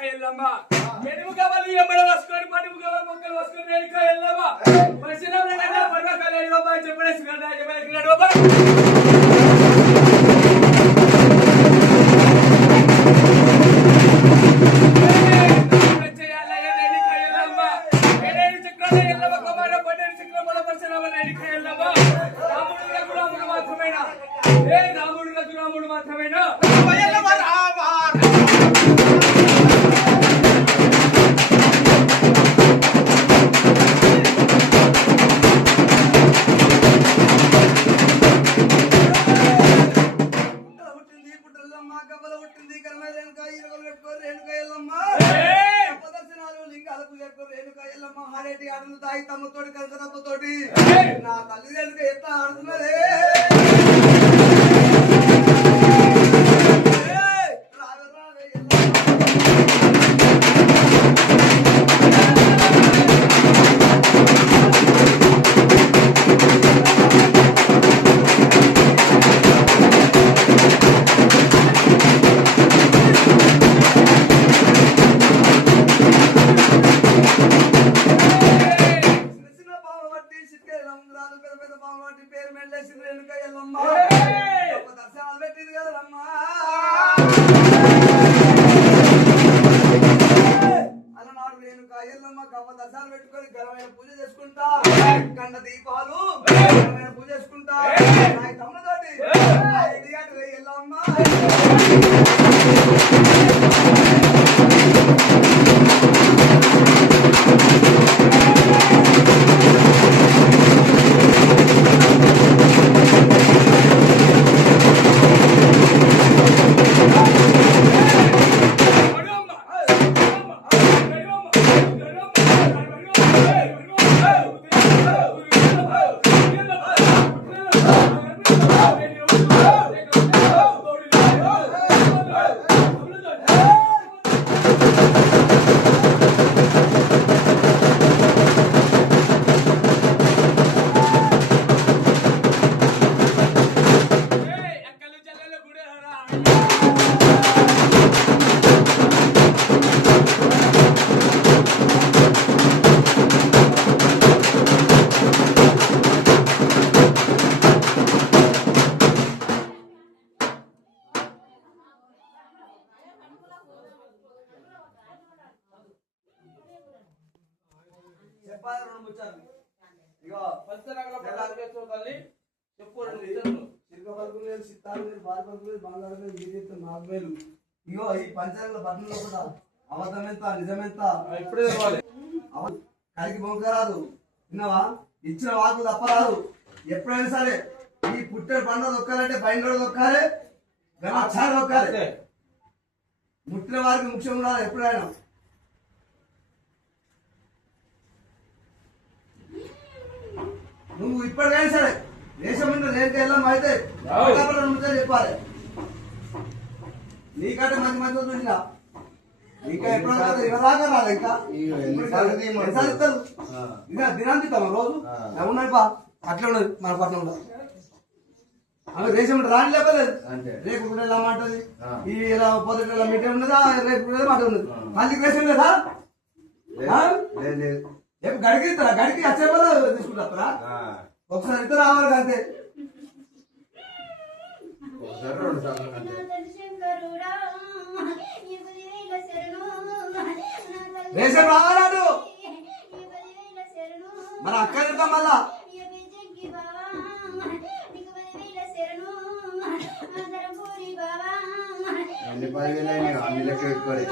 రేణుకా ఎల్లమ్మ మెనుముగా వాళ్ళు ఎమ్మడ వసుకొని పనుముగా వాళ్ళు మొక్కలు వసుకొని రేణుకా ఎల్లమ్మ పరిశీలన కదా పర్వకాలు ఎల్లమ్మ చెప్పడేసి కదా చెప్పలేకున్నాడు బాబా తమ్ముతోటి కనకతమ్మతోటి నా తల్లిదండ్రులు ఎట్లా ఆడుతున్నదే పేరు మెల్లేసి రేణుకా ఎల్లమ్మ దర్శనాలు పెట్టింది కదమ్మా అలనాడు రేణుకా ఎల్లమ్మ గొప్ప దర్శనాలు పెట్టుకొని ఘనమైన పూజ చేసుకుంటా గండ దీపాలు ఘనమైన పూజ చేసుకుంటా నా తమ్ముతోటి ఎల్లమ్మ చెప్పాలి రెండు ముచ్చారు ఇగో పంచనగల ప్రజాకేశ్వర తల్లి చెప్పు రెండు ముచ్చట్లు చిరుక పలుకులు లేదు సిత్తాలు లేదు బాల పలుకులు లేదు బంగారు లేదు మీరైతే 4000 ఇగో ఈ పంచనగల పట్టణంలో కూడా అబద్ధం ఎంత నిజం ఎంత ఇప్పుడే తెలవాలి కలికి బొంకరాదు విన్నావా ఇచ్చిన వాకు తప్పరాదు ఎప్పుడైనా సరే ఈ పుట్టే పండ దొక్కాలంటే బయట దొక్కాలి గణాచారం దొక్కాలి ముట్టిన వారికి ముఖ్యం ఉండాలి ఎప్పుడైనా నువ్వు ఇప్పటికైనా సరే దేశం మీద రేణుకా ఎల్లమ్మ అయితే చెప్పాలి నీకంటే మంచి మంచి చూసినా ఇంకా ఎప్పుడు ఇవ్వదాకా రాదు ఇంకా ఇంకా దినాంతిస్తామా రోజు ఉన్నది పా అట్లా ఉన్నది మన పట్టణంలో ఆమె దేశం రాని లేపలేదు రేపు కూడా ఎలా మాటది ఈ ఇలా పొద్దుట మీటర్ ఉన్నదా రేపు మాట ఉన్నది మళ్ళీ దేశం లేదా రేపు గడికి ఇస్తారా గడికి వచ్చే వాళ్ళు తీసుకుంటారా ఒకసారి ఇద్దరు రావాలి అంతే రేషన్ రావాలాడు మన అక్క వెళ్తాం మళ్ళా అన్ని 10,000 అన్ని లెక్క పెట్టుకోవాలి